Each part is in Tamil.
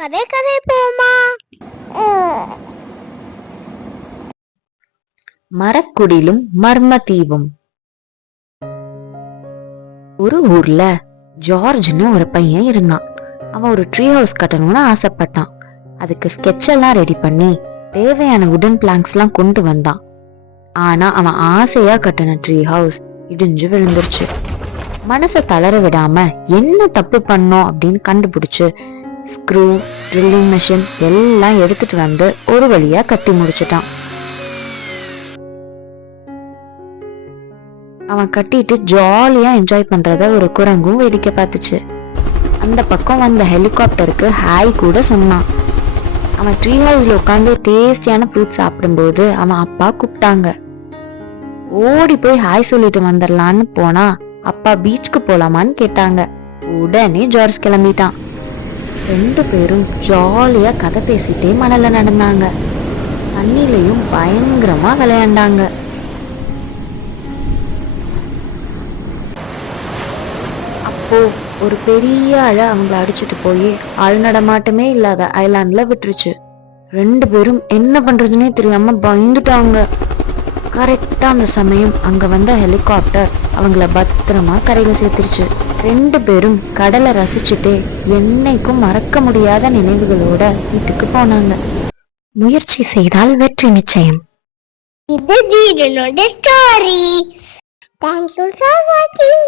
கதை கதை போமா. மரக்குடிலும் மர்ம தீவும். ஒரு ஊர்ல ஜார்ஜ்னு ஒரு பையன் இருந்தான். அவன் ஒரு ட்ரீ ஹவுஸ் கட்டணும்னு ஆசைப்பட்டான். அதுக்கு ஸ்கெட்ச் எல்லாம் ரெடி பண்ணி தேவையான உடன் பிளாங்க்ஸ் எல்லாம் கொண்டு வந்தான். ஆனா அவன் ஆசையா கட்டின ட்ரீ ஹவுஸ் இடிஞ்சு விழுந்துருச்சு. மனசை தளர விடாம என்ன தப்பு பண்ணோம் அப்படின்னு கண்டுபிடிச்சு ஸ்க்ரூ, ட்ரில்லிங் மெஷின் எல்லாம் எடுத்துட்டு வந்து ஒரு வழியா கட்டி முடிச்சிட்டான். அவன் கட்டிட்டு ஜாலியா என்ஜாய் பண்றத ஒரு குரங்கும் வேடிக்கை பார்த்துச்சு. அந்த பக்கம் வந்த ஹெலிகாப்டருக்கு ஹாய் கூட சொன்னான். அவன் ட்ரீ ஹவுஸ்ல உட்காந்து டேஸ்டியான ஃப்ரூட் சாப்பிடும்போது அவன் அப்பா கூப்பிட்டாங்க. ஓடி போய் ஹாய் சொல்லிட்டு வந்துடலான்னு போனா அப்பா பீச்சுக்கு போலாமான்னு கேட்டாங்க. உடனே ஜார்ஜ் கிளம்பிட்டான். 2 பேரும் ஜாலியா கதை பேசிட்டே மணல்ல நடந்தாங்க. தண்ணிலையும் பயங்கரமா விளையாண்டாங்க. அப்போ ஒரு பெரிய அலை அவங்கள அடிச்சுட்டு போய் ஆள் நடமாட்டமே இல்லாத ஐலாண்ட்ல விட்டுருச்சு. 2 பேரும் என்ன பண்றதுன்னே தெரியாம பயந்துட்டாங்க. கரெக்டா அந்த சமயம் அங்க வந்த ஹெலிகாப்டர் அவங்கள பத்திரமா கரையில சேர்த்துருச்சு. 2 பேரும் கடலை ரசிச்சுட்டே என்னைக்கும் மறக்க முடியாத நினைவுகளோட வீட்டுக்கு போனாங்க. முயற்சி செய்தால் வெற்றி நிச்சயம். இது தீரனோட story. Thank you for watching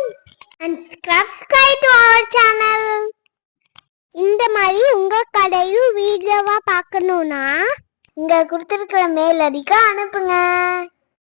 and subscribe to our channel. இந்த மாதிரி உங்க கடையும் வீடியோவா பார்க்கணும்னா இங்க கொடுத்திருக்கிற மெயில் ஐடிக்கு அனுப்புங்க.